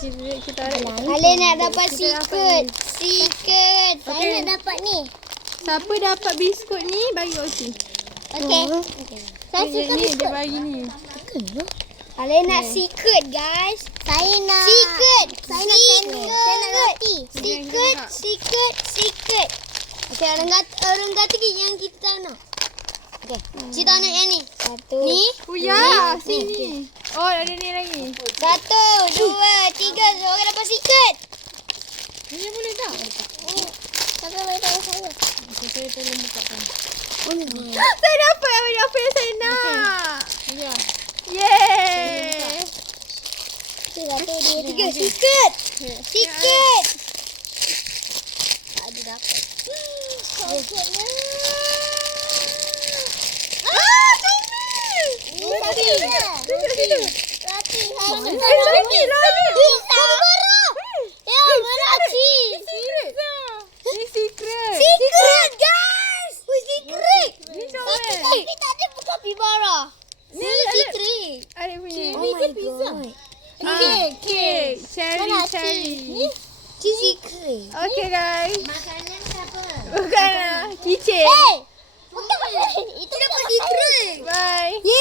Kita harap. Kalian nak dapat secret. Secret. Saya nak dapat ni. Siapa dapat biskut ni bagi Oci. Okey. Saya suka Ni dia biskut. bagi ni. Kalian nak secret guys. Saya nak secret. Saya nak sandwich. Saya nak roti. Secret, secret, secret. Okey, orang kata yang kita nak. Okey. Cita nak yang ni. Satu. Ni. Oh ya, sini. Oh, ada ni lagi. 1, 2, 3. Orang dapat secret. Ni boleh tak? Siapa boleh tahu saya? Saya tolong buka kan. Saya dapat apa yang saya nak. Ya. Yeay. Satu, dua, tiga. Secret. Secret. Ada dapat. Coklatnya. Roti. Roti. Lagi lah ni. Pizza merah. Ya, merah cheese. Ni secret. Secret guys. Secret. Ni coklat. Tapi tak ada capybara. Ni Ni secret. Ada punya. Oh my god. Cake. Cherry. Ni secret. Okay guys. Makanan apa? Bukan lah. Keychain. Hey! Itu dapat secret. Bye. Yeay!